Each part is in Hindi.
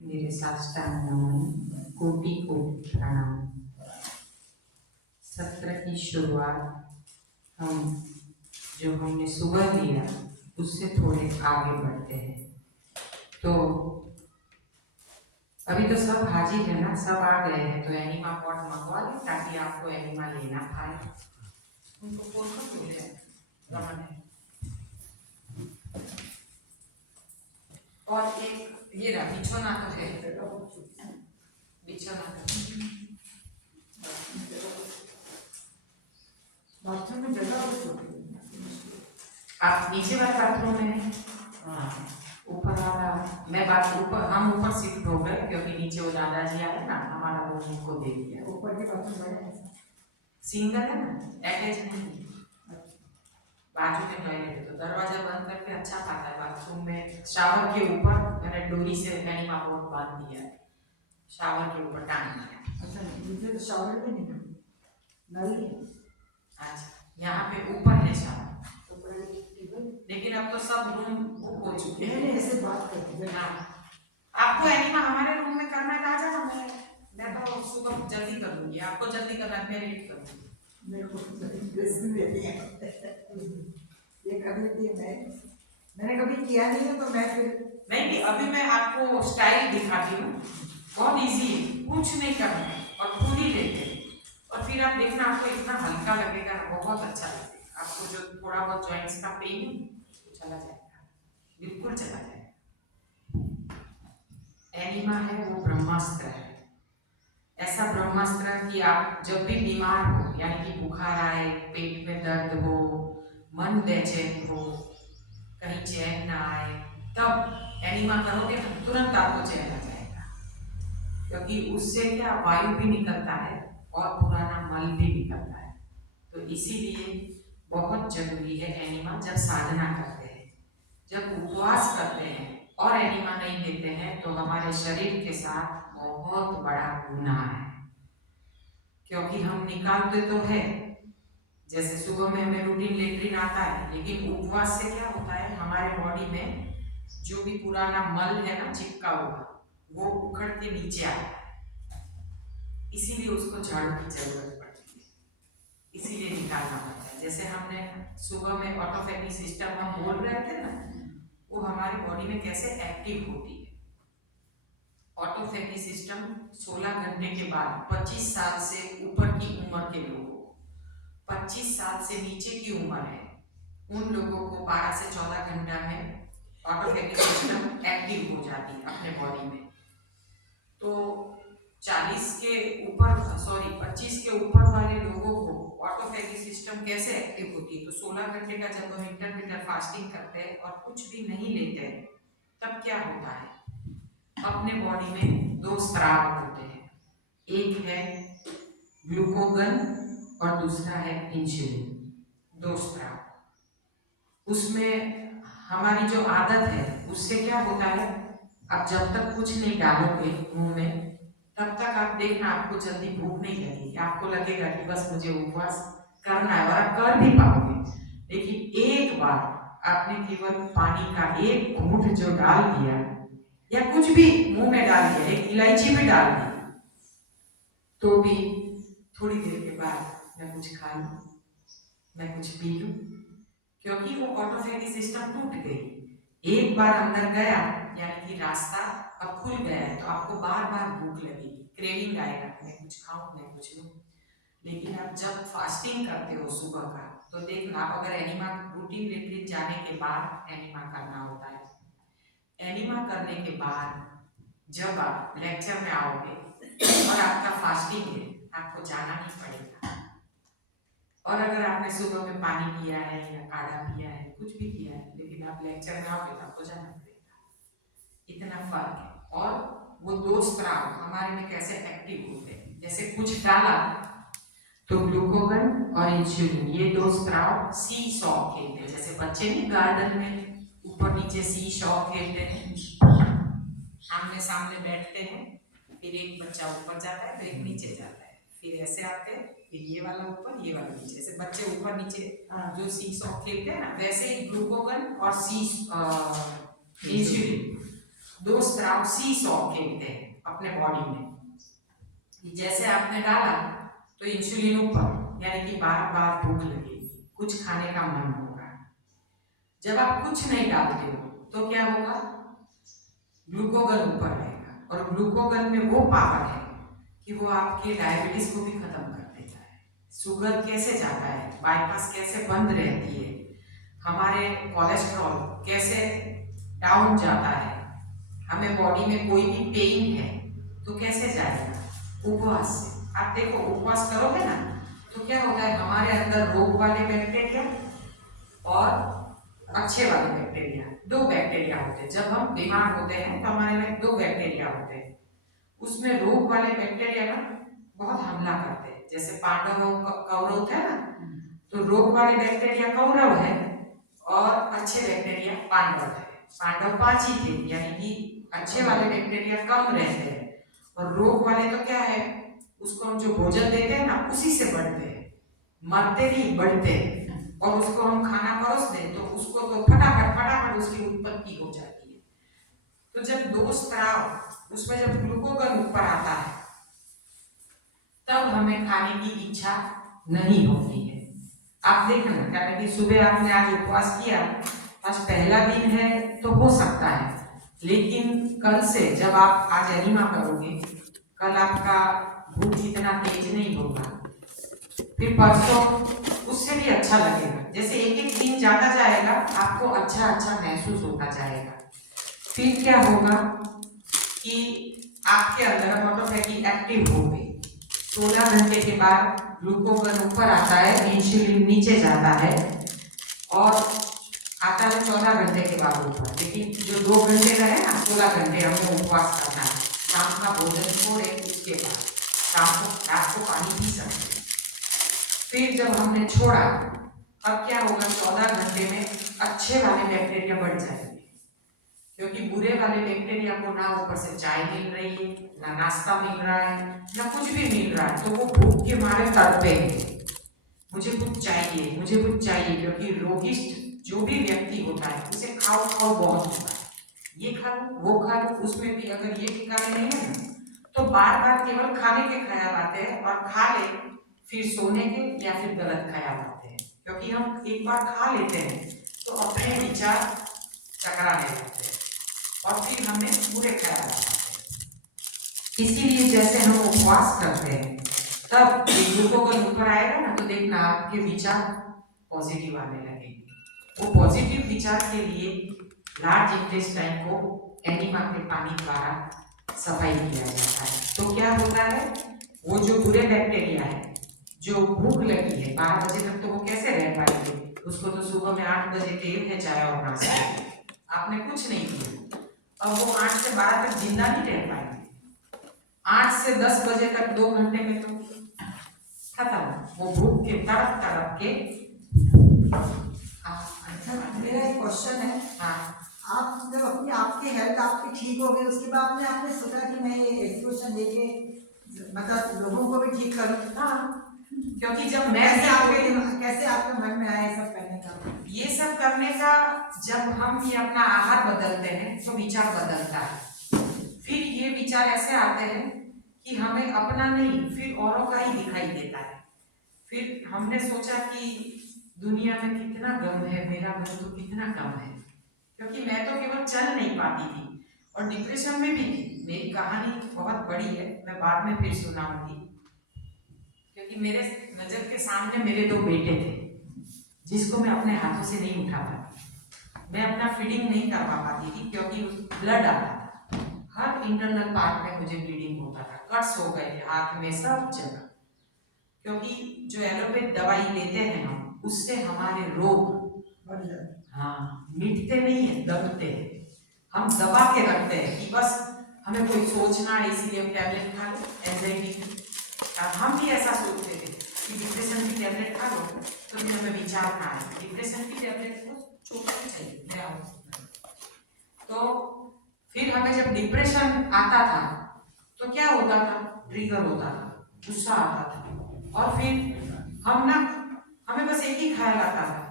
मेरे साष्टांग नमन, कोटि कोटि प्रणाम। सत्र की शुरुआत हमने सुबह लिया उससे थोड़े आगे बढ़ते हैं। तो अभी तो सब हाजिर है ना, सब आ गए हैं, तो एनिमा पॉट मंगवा लें ताकि आपको एनिमा लेना पाए। उनको फोन कर बोले रमन है। और एक ये रहा बिछोना तो है, बिछोना बाथरूम में जगह आप नीचे वाले बाथरूम में, ऊपर वाला मैं बात ऊपर हम ऊपर शिफ्ट हो गए क्योंकि नीचे वो दादाजी आए ना, हमारा वो उनको दे दिया। ऊपर के बाथरूम बड़े सिंगल है ना, अटैच नहीं, बाजू में टॉयलेट है तो दरवाजा बंद करके अच्छा पाता है। बाथरूम में शावर के ऊपर मैंने डोरी से एनिमा पॉट बांध दिया है, शावर के ऊपर टांग दिया। अच्छा नीचे तो शावर भी नहीं नल है। अच्छा यहाँ पे ऊपर है शावर, लेकिन अब तो सब रूम बुक हो चुके हैं। ऐसे बात करते हैं। हाँ आपको एनिमा हमारे रूम में करना है, आ जाना। मैं तो सुबह जल्दी कर दूंगी, आपको जल्दी करना है मैं लेट कर दूंगी। मेरे को ये कभी भी मैंने कभी किया नहीं है तो मैं फिर नहीं, अभी मैं आपको स्टाइल दिखाती हूँ, बहुत इजी है, कुछ नहीं करना और खुद ही लेते और फिर आप देखना आपको इतना हल्का लगेगा ना, बहुत अच्छा लगेगा आपको। जो थोड़ा बहुत जॉइंट्स का पेन चला जाएगा, बिल्कुल चला जाएगा। एनिमा है वो ब्रह्मास्त्र है, ऐसा ब्रह्मास्त्र कि आप जब भी बीमार हो, यानी कि बुखार आए, पेट में दर्द हो, मन बेचैन हो, कहीं चैन ना आए, तब एनिमा करोगे तो तुरंत आपको चैन आ जाएगा। क्योंकि उससे क्या वायु भी निकलता है और पुराना मल भी निकलता है। तो इसीलिए बहुत जरूरी है एनिमा जब साधना करते हैं, जब उपवास करते हैं और एनिमा नहीं लेते हैं तो हमारे शरीर के साथ बहुत बड़ा गुनाह है। क्योंकि हम निकालते तो है, जैसे सुबह में हमें रूटीन लेट्रिन आता है, लेकिन उपवास से क्या होता है हमारे बॉडी में जो भी पुराना मल है ना चिपका हुआ, वो उखड़ के नीचे आता है, इसीलिए उसको झाड़ू की जरूरत पड़ती है, इसीलिए निकालना पड़ता है। जैसे हमने सुबह में ऑटोफेगी सिस्टम हम बोल रहे थे ना, वो हमारी बॉडी में कैसे एक्टिव होती है। ऑटोफेगी सिस्टम 16 घंटे के बाद 25 साल से ऊपर की उम्र के लोगों, 25 साल से नीचे की उम्र है उन लोगों को 12 से 14 घंटा में ऑटोफेगी सिस्टम एक्टिव हो जाती है अपने बॉडी में। तो 40 के ऊपर 25 के ऊपर वाले लोगों को ऑटोफेगी सिस्टम कैसे एक्टिव होती है, तो 16 घंटे का जब हम इंटरमिटेंट फास्टिंग करते हैं और कुछ भी नहीं लेते हैं, तब क्या होता है अपने बॉडी में दो स्राव होते हैं, एक है ग्लूकोगन और दूसरा है इंसुलिन, दो स्राव। उसमें हमारी जो आदत है उससे क्या होता है, आप जब तक कुछ नहीं डालोगे मुंह में तब तक आप देखना आपको जल्दी भूख नहीं लगेगी, आपको लगेगा कि बस मुझे उपवास करना है और आप कर भी पाओगे। लेकिन एक बार आपने केवल पानी का एक घूंट जो डाल दिया या कुछ भी मुंह में डाल दिया, एक इलायची भी डाल दी, तो भी थोड़ी देर के बाद मैं कुछ खा लूं, मैं कुछ पी लूं, क्योंकि वो ऑटोफेगी सिस्टम टूट गई। एक बार अंदर गया यानी कि रास्ता अब खुल गया है, तो आपको बार बार भूख लगेगी, क्रेविंग आएगा, मैं कुछ खाऊं मैं कुछ लूं। लेकिन आप जब फास्टिंग करते हो सुबह का, तो देखना आप अगर एनिमा रूटीन लेट्रिन जाने के बाद एनिमा करना होता है, एनिमा करने के बाद जब आप लेक्चर में आओगे और आपका फास्टिंग है, आपको जाना नहीं पड़ेगा। और अगर आपने सुबह में पानी पिया है या काढ़ा पिया है, कुछ भी किया है, लेकिन आप लेक्चर में आओगे तो आपको जाना पड़ेगा, इतना फर्क है। और वो दो स्राव हमारे में कैसे एक्टिव होते हैं, जैसे कुछ डाला तो ग्लूकोगन और इंसुलिन, ये दो स्राव सी सॉ खेलते हैं, जैसे बच्चे नहीं गार्डन में ऊपर नीचे सी सॉ खेलते हैं, आमने सामने बैठते हैं, फिर एक बच्चा ऊपर जाता है तो एक नीचे जाता है, फिर ऐसे आते हैं, फिर ये वाला ऊपर ये वाला नीचे, ऐसे बच्चे ऊपर नीचे जो सी सॉ खेलते हैं ना, वैसे ही ग्लूकोगन और सी इंसुलिन दो स्त्राव सी सॉ खेलते हैं अपने बॉडी में। जैसे आपने डाला तो इंसुलिन ऊपर, यानी कि बार बार भूख लगेगी, कुछ खाने का मन होगा। जब आप कुछ नहीं डालते हो तो क्या होगा, ग्लूकोगन ऊपर रहेगा, और ग्लूकोगन में वो पावर है कि वो आपके डायबिटीज को भी खत्म कर देता है। शुगर कैसे जाता है, बाईपास कैसे बंद रहती है, हमारे कोलेस्ट्रॉल कैसे डाउन जाता है, हमें बॉडी में कोई भी पेन है तो कैसे जाएगा, उपवास से। आप देखो उपवास करोगे ना तो क्या होता है, हमारे अंदर रोग वाले बैक्टीरिया और अच्छे वाले बैक्टीरिया, दो बैक्टीरिया होते हैं। जब हम बीमार होते हैं तो हमारे में दो बैक्टीरिया होते हैं। उसमें रोग वाले बैक्टीरिया ना बहुत हमला करते हैं, जैसे पांडव कौरव थे ना, तो रोग वाले बैक्टीरिया कौरव है और अच्छे बैक्टीरिया पांडव है। पांडव 5 ही थे, यानी कि अच्छे वाले बैक्टीरिया कम रहते हैं, और रोग वाले तो क्या है, उसको हम जो भोजन देते हैं ना उसी से बढ़ते हैं, मरते नहीं बढ़ते हैं। और उसको हम खाना परोस दें तो उसको तो फटाफट फटाफट उसकी उत्पत्ति हो जाती है। तो जब दो स्त्राव उसमें जब ग्लूकोगन ऊपर आता है तब हमें खाने की इच्छा नहीं होती है। आप देखना, कारण कि सुबह आपने आज उपवास किया, आज पहला दिन है तो हो सकता है, लेकिन कल से जब आप आज एनिमा करोगे, कल आपका भूख इतना तेज नहीं होगा, फिर परसों उससे भी अच्छा लगेगा। जैसे एक एक दिन जाता जाएगा आपको अच्छा अच्छा महसूस होता जाएगा। फिर क्या होगा कि आपके अंदर मोटोफैगी एक्टिव हो गई। 16 घंटे के बाद ग्लूकोगन ऊपर आता है, इंसुलिन नीचे जाता है, और आता है 14 घंटे के बाद ऊपर। लेकिन जो 2 घंटे रहे ना, 16 घंटे हमें उपवास करना है, शाम का भोजन छोड़े, उसके बाद शाम को रात को पानी पी सकते। फिर जब हमने छोड़ा, अब क्या होगा, 14 घंटे में अच्छे वाले बैक्टीरिया बढ़ जाएंगे, क्योंकि बुरे वाले बैक्टीरिया को ना ऊपर से चाय मिल रही है, ना नाश्ता मिल रहा है, ना कुछ भी मिल रहा है, तो वो भूख के मारे तड़पे हैं, मुझे कुछ चाहिए, मुझे कुछ चाहिए। क्योंकि रोगिष्ट जो भी व्यक्ति होता है उसे खाओ खाओ बहुत होता है, ये खा लो वो खा लो, उसमें भी अगर ये ठिकाने नहीं है ना तो बार बार केवल खाने के ख्याल आते हैं, और खा ले फिर सोने के या फिर गलत ख्याल आते हैं। क्योंकि हम एक बार खा लेते हैं तो अपने विचार टकराने लगते हैं और फिर हमें बुरे ख्याल आते हैं। इसीलिए जैसे हम उपवास करते हैं तब ग्लूकोगन ऊपर आएगा ना, तो देखना आपके विचार पॉजिटिव आने लगेंगे। वो पॉजिटिव विचार के लिए लार्ज इंटेस्टाइन को एनिमा के पानी द्वारा सफाई किया जाता है। तो क्या होता है, वो जो बुरे बैक्टीरिया है, जो भूख लगी है 12 बजे तक, तो वो कैसे रह पाएंगे, उसको तो सुबह में 8 बजे टेव है चाय और नाश्ते, आपने कुछ नहीं किया, अब वो 8 से 12 तक जिंदा नहीं रह पाएंगे। 8 से 10 बजे तक 2 घंटे में तो खत्म, वो भूख के तड़प तड़प के। मेरा एक क्वेश्चन है, आप जब अपनी आपकी हेल्थ आपकी ठीक हो गई, उसके बाद में आपने सोचा कि मैं ये एजुकेशन लेके मतलब लोगों को भी ठीक करूं? हाँ, क्योंकि जब मैं कैसे आपके मन में आया सब करने का? ये सब करने का, जब हम ये अपना आहार बदलते हैं तो विचार बदलता है। फिर ये विचार ऐसे आते हैं कि हमें अपना नहीं फिर औरों का ही दिखाई देता है। फिर हमने सोचा कि दुनिया में कितना गम है, मेरा गम तो कितना कम है, क्योंकि मैं तो केवल चल नहीं पाती थी और डिप्रेशन में भी थी। मेरी कहानी बहुत बड़ी है, मैं बाद में फिर सुनाऊंगी, क्योंकि मेरे नजर के सामने मेरे 2 बेटे थे जिसको मैं अपने हाथों से नहीं उठा पाती। मैं अपना फीडिंग नहीं करवा पाती थी क्योंकि ब्लड आता था, हर इंटरनल पार्ट में मुझे ब्लीडिंग होता था, कट्स हो गए थे हाथ में सब जगह। क्योंकि जो एलोपैथ दवाई लेते हैं हम, उससे हमारे रोग मिटते नहीं है, दबते हैं। हम दबा के रखते हैं कि बस हमें कोई सोचना है इसलिए हम टैबलेट खा लो एंजाइटी की। हम भी ऐसा सोचते थे कि डिप्रेशन की टैबलेट खा लो तो फिर हमें विचार ना आए, डिप्रेशन की टैबलेट को छोड़ना चाहिए, मैं तो फिर हमें जब डिप्रेशन आता था तो क्या होता था, ट्रिगर होता था, गुस्सा आता था, और फिर हम ना, हमें बस एक ही ख्याल आता था,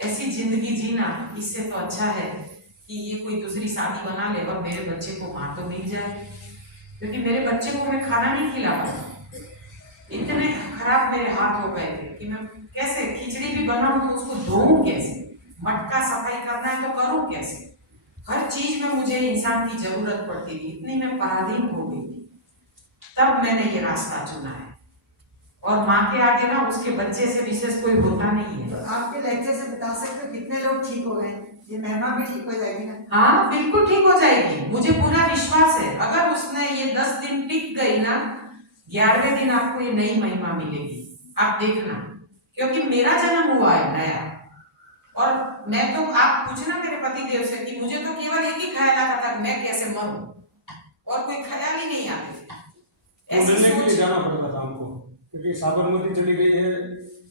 ऐसी जिंदगी जीना इससे तो अच्छा है कि कि ये कोई दूसरी शादी बना ले और मेरे बच्चे को माँ तो मिल जाए, क्योंकि मेरे बच्चे को मैं खाना नहीं खिला पाई। इतने खराब मेरे हाथ हो गए थे कि मैं कैसे खिचड़ी भी बनाऊं तो उसको धोऊं कैसे, मटका सफाई करना है तो करूं कैसे। हर चीज में मुझे इंसान की जरूरत पड़ती थी, इतनी मैं पराधीन हो गई थी। तब मैंने ये रास्ता चुना है, और माँ के आगे ना उसके बच्चे से विशेष कोई होता नहीं है। तो आपके लेक्चर से बता सकते हो कितने लोग ठीक हो गए? ये महिमा भी ठीक हो जाएगी ना? हाँ बिल्कुल ठीक हो जाएगी, मुझे पूरा विश्वास है। अगर उसने ये 10 दिन टिक गई ना, 11वें दिन आपको ये नई महिमा मिलेगी, आप देखना। क्योंकि मेरा जन्म हुआ है नया, और मैं तो, आप पूछना मेरे पति देव से कि मुझे तो केवल एक ही ख्याल आता था मैं कैसे मरूं, और कोई ख्याल ही नहीं आते। मिलने के लिए जाना पड़ता था हमको, क्योंकि साबरमती चली गई है,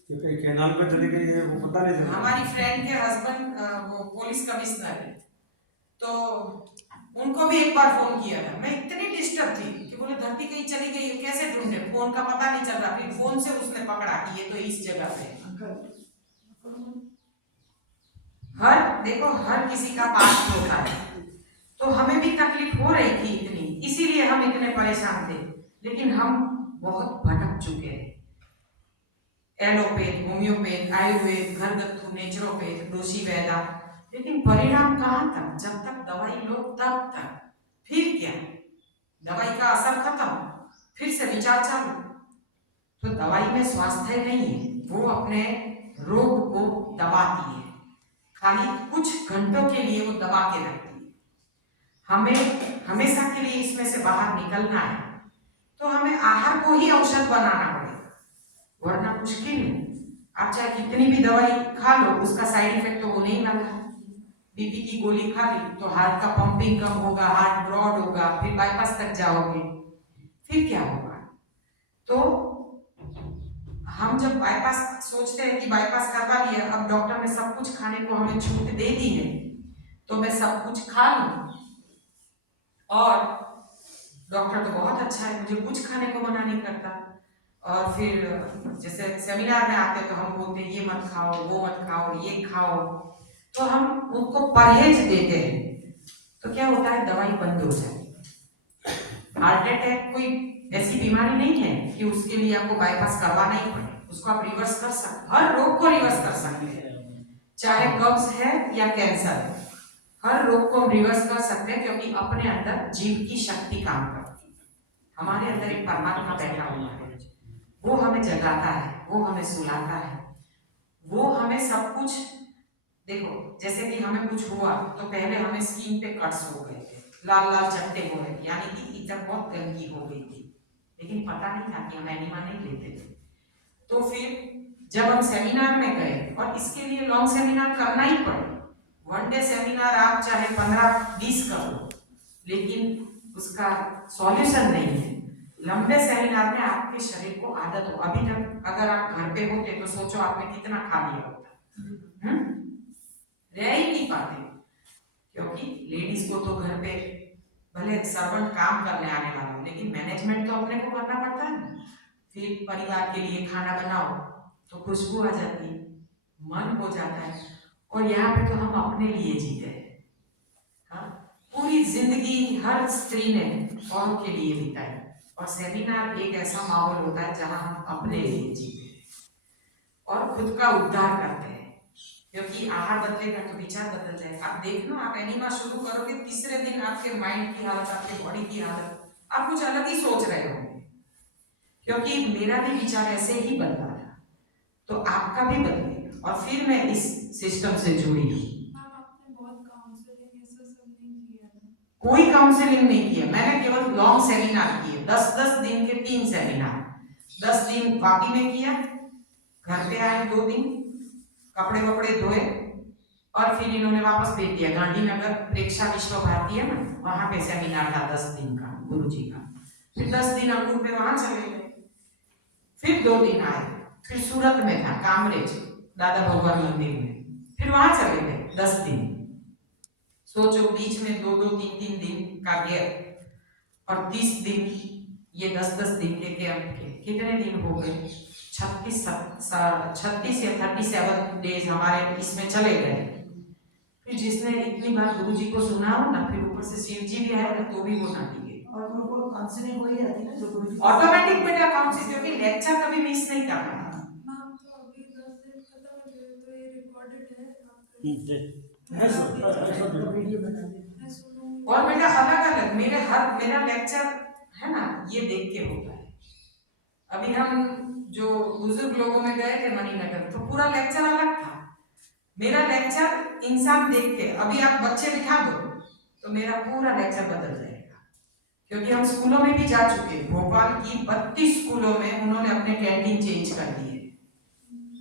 क्योंकि कैनाल पर चली गई है, वो पता नहीं चला। हमारी फ्रेंड के हस्बैंड वो पुलिस कमिश्नर है, तो उनको भी एक बार फोन किया था। मैं इतनी डिस्टर्ब थी कि बोले धरती कहीं चली गई है, कैसे ढूंढे, फोन का पता नहीं चल रहा। फिर फोन से उसने पकड़ा कि ये तो इस जगह पे। देखो हर किसी का पास्ट होता है, तो हमें भी तकलीफ हो रही थी इतनी, इसीलिए हम इतने परेशान थे। लेकिन हम बहुत भटक चुके हैं, एलोपैथ, होम्योपैथ, आयुर्वेद, घरगथ्थू, नेचुरोपैथ, दोषी वैदा, लेकिन परिणाम कहाँ तक? जब तक दवाई लो तब तक। फिर क्या, दवाई का असर खत्म, फिर से विचार चालू। तो दवाई में स्वास्थ्य नहीं है, वो अपने रोग को दबाती है, खाली कुछ घंटों के लिए वो दबा के रखती है। हमें हमेशा के लिए इसमें से बाहर निकलना है, तो हमें आहार को ही औषध बनाना पड़ेगा, वरना मुश्किल है। आप चाहे कितनी भी दवाई खा लो, उसका साइड इफेक्ट तो होने ही वाला है। बीपी की गोली खा ली तो हार्ट का पंपिंग कम होगा, हार्ट ब्रॉड होगा, फिर बाईपास तक जाओगे, फिर क्या होगा? तो हम जब बाईपास सोचते हैं कि बाईपास करवा लिया, अब डॉक्टर ने सब कुछ खाने को हमें छूट दे दी है, तो मैं सब कुछ खा लूं। और डॉक्टर तो बहुत अच्छा है, मुझे कुछ खाने को मना नहीं करता। और फिर जैसे सेमिनार में आते तो हम बोलते हैं ये मत खाओ, वो मत खाओ, ये खाओ, तो हम उनको परहेज देते हैं। तो क्या होता है, दवाई बंद हो जाती। हार्ट अटैक कोई ऐसी बीमारी नहीं है कि उसके लिए आपको बाईपास करवाना ही पड़े, उसको आप रिवर्स कर सकते, हर रोग को रिवर्स कर सकते हैं। चाहे कब्ज है या कैंसर है, हर रोग को हम रिवर्स कर सकते हैं, क्योंकि अपने अंदर जीव की शक्ति काम करती है। हमारे अंदर एक परमात्मा बैठा हुआ है, वो हमें जगाता है, वो हमें सुलाता है, वो हमें सब कुछ। देखो जैसे कि हमें कुछ हुआ तो पहले हमें स्किन पे कट्स हो गए थे, लाल लाल चट्टे हो गए, यानी कि इधर बहुत गंदगी हो गई थी, लेकिन पता नहीं था कि हम एनिमा नहीं लेते थे। तो फिर जब हम सेमिनार में गए, और इसके लिए लॉन्ग सेमिनार करना ही पड़े, 1 डे सेमिनार आप चाहे 15-20 करो, लेकिन उसका सॉल्यूशन नहीं है। लंबे सेमिनार में आपके शरीर को आदत हो। अभी तक अगर आप घर पे होते तो सोचो आपने कितना खा लिया होता, रह ही नहीं पाते, क्योंकि लेडीज को तो घर पे भले सर्वेंट काम करने आने वाला हो, लेकिन मैनेजमेंट तो अपने को करना पड़ता है। फिर परिवार के लिए खाना बनाओ तो खुशबू आ जाती है, मन हो जाता है, और यहाँ पे तो हम अपने लिए जीते हैं। हाँ, पूरी जिंदगी हर स्त्री ने औरों के लिए बिताई, और सेमिनार एक ऐसा माहौल होता है जहां हम अपने लिए जीते हैं और खुद का उद्धार करते हैं। क्योंकि आहार बदलेगा तो विचार बदल जाएगा। आप देखना, आप एनिमा शुरू करोगे, तीसरे दिन आपके माइंड की हालत, आपके बॉडी की हालत, आप कुछ अलग ही सोच रहे होंगे। क्योंकि मेरा भी विचार ऐसे ही बदला था, तो आपका भी बदलेगा। और फिर मैं इस सिस्टम से जुड़ी हूँ। कोई काउंसलिंग नहीं किया, मैंने केवल लॉन्ग सेमिनार किए, 10-10 दिन के 3 सेमिनार। 10 दिन वापी में किया, घर पे आए 2 दिन, कपड़े वपड़े धोए, और फिर इन्होंने वापस भेज दिया गांधीनगर, प्रेक्षा विश्व भारती है ना, वहां पे सेमिनार था 10 दिन का गुरुजी का। फिर 10 दिन अंकुर पे वहां चले गए, फिर 2 दिन आए, फिर सूरत में था कामरेज दादा भगवान मंदिर में, फिर वहां चले गए 10 दिन। सोचो बीच में 2-2, 3-3 दिन का गैप, और 30 दिन ये 10-10 दिन के कैंप के कितने दिन हो गए? 36 या 37 डेज हमारे इसमें चले गए। फिर जिसने इतनी बार गुरु जी को सुना हो ना, फिर ऊपर से शिव जी भी आएगा तो भी वो ना टिके। और उनको काउंसलिंग हो ही जाती है ना, जो गुरु जी ऑटोमेटिक बेटा काउंसलिंग, क्योंकि लेक्चर कभी मिस नहीं करना है। मैम तो अभी 10 दिन खत्म हो गए तो ये रिकॉर्डेड है वीडियो बना दे। मैं सुनूंगी। और बेटा अलग अलग मेरा लेक्चर है ना, ये देख के होता है। अभी हम जो बुजुर्ग लोगों में गए थे मणिनगर, तो पूरा लेक्चर अलग था। मेरा लेक्चर इंसान देख के, अभी आप बच्चे बिठा दो तो मेरा पूरा लेक्चर बदल जाएगा, क्योंकि हम स्कूलों में भी जा चुके हैं। भोपाल की 32 स्कूलों में उन्होंने अपने कैंटीन चेंज कर दिए।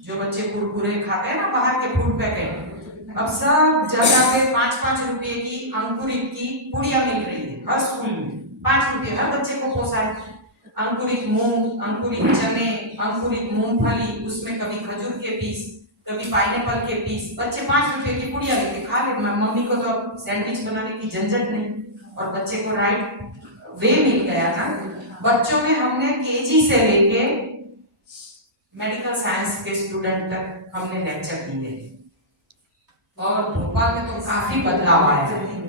जो बच्चे कुरकुरे खाते हैं ना बाहर के फूड पैकेट, अब सब जगह पे 5-5 रुपए की अंकुरित की पुड़िया मिल रही है हर स्कूल में। 5 रुपए हर बच्चे को पोसाए। अंकुरित मूंग, अंकुरित चने, अंकुरित मूंगफली, उसमें कभी खजूर के पीस, कभी पाइनएप्पल के पीस। बच्चे 5 रुपए की पुड़िया लेके खा ले। मम्मी को तो अब सैंडविच बनाने की झंझट नहीं, और बच्चे को राइट वे मिल गया था। बच्चों में हमने केजी से लेके मेडिकल साइंस के स्टूडेंट तक हमने लेक्चर दिए, और भोपाल में तो काफी बदलाव आया है।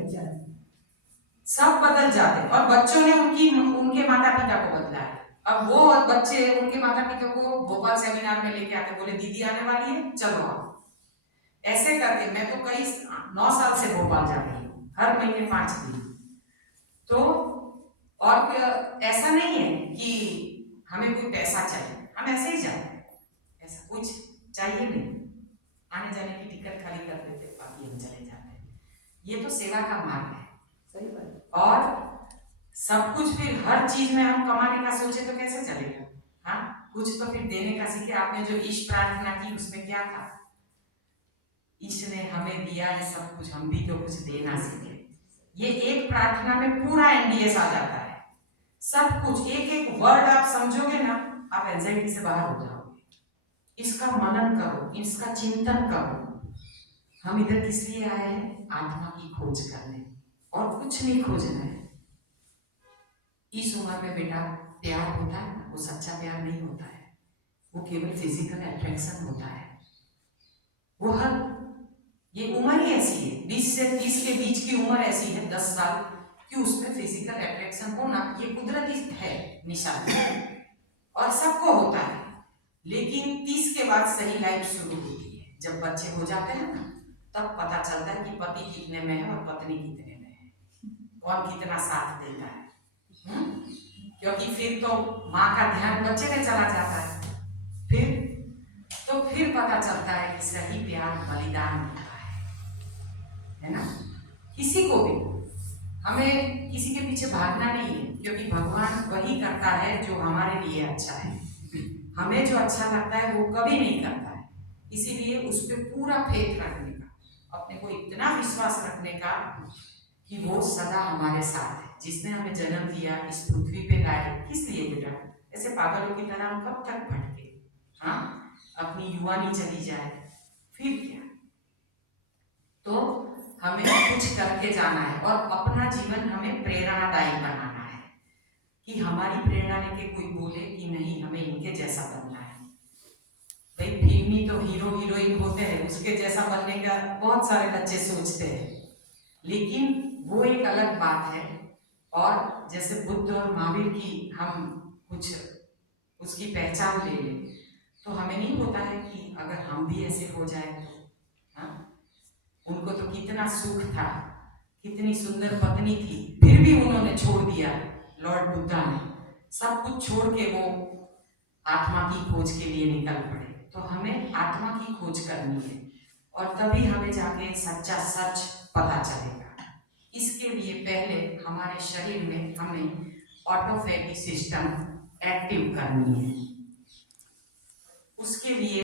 सब बदल जाते हैं, और बच्चों ने उनके माता पिता को बदला है। अब वो बच्चे उनके माता पिता को भोपाल सेमिनार में लेके आते, बोले दीदी आने वाली है, चलो आओ। ऐसे करके मैं तो 9 साल से भोपाल जा रही हूँ, हर महीने 5 दिन। तो और ऐसा नहीं है कि हमें कोई पैसा चाहिए, हम ऐसे ही जाते हैं, ऐसा कुछ चाहिए नहीं। आने जाने की टिकट खाली कर देते, बाकी हम चले जाते हैं। ये तो सेवा का मार्ग है। सही बात। और सब कुछ फिर हर चीज में हम कमाने का सोचे तो कैसे चलेगा? हाँ, कुछ तो फिर देने का सीखे। आपने जो ईश प्रार्थना की उसमें क्या था? ईश ने हमें दिया है सब कुछ, हम भी तो कुछ देना सीखे। ये एक प्रार्थना में पूरा एनडीएस आ जाता है। सब कुछ एक एक वर्ड आप समझोगे ना, आप एंजाइटी से बाहर हो जाओगे। इसका मनन करो, इसका चिंतन करो। हम इधर किस लिए आए हैं? आत्मा की खोज करने, और कुछ नहीं खोजना है। इस उम्र में बेटा प्यार होता है ना, वो सच्चा प्यार नहीं होता है, वो केवल फिजिकल अट्रैक्शन होता है। वो ये उम्र ही ऐसी है, 20 से 30 के बीच की उम्र ऐसी है, 10 साल कि उसमें फिजिकल अट्रैक्शन होना ये कुदरती है निशानी, और सबको होता है। लेकिन 30 के बाद सही लाइफ शुरू होती है। जब बच्चे हो जाते हैं ना, तब पता चलता है कि पति कितने में है और पत्नी कितने में है, कौन कितना साथ देता है। क्योंकि फिर तो माँ का ध्यान बच्चे में चला जाता है। फिर पता चलता है कि सही प्यार बलिदान होता है ना। किसी को भी, हमें किसी के पीछे भागना नहीं है, क्योंकि भगवान वही करता है जो हमारे लिए अच्छा है। हमें जो अच्छा लगता है वो कभी नहीं करता है। इसीलिए उस पर पूरा फेथ रखने का, अपने को इतना विश्वास रखने का कि वो सदा हमारे साथ है। जिसने हमें जन्म दिया, इस पृथ्वी पे लाए, किस लिए बेटा? ऐसे पागलों की तरह हम कब तक भटके? हाँ, अपनी युवानी चली जाए फिर क्या? तो हमें कुछ करके जाना है, और अपना जीवन हमें प्रेरणादायी बनाना है, कि हमारी प्रेरणा लेके कोई बोले कि नहीं हमें इनके जैसा बनना है। भाई फिल्मी तो हीरो हीरोइन होते हैं, उसके जैसा बनने का बहुत सारे बच्चे सोचते हैं, लेकिन वो एक अलग बात है। और जैसे बुद्ध और महावीर की हम कुछ उसकी पहचान ले लें, तो हमें नहीं होता है कि अगर हम भी ऐसे हो जाए तो। हाँ, उनको तो कितना सुख था, कितनी सुंदर पत्नी थी, फिर भी उन्होंने छोड़ दिया। लॉर्ड बुद्धा ने सब कुछ छोड़ के वो आत्मा की खोज के लिए निकल पड़े। तो हमें आत्मा की खोज करनी है, और तभी हमें जाके सच्चा सच पता चलेगा। इसके लिए पहले हमारे शरीर में हमें ऑटोफेगी सिस्टम एक्टिव करनी है। उसके लिए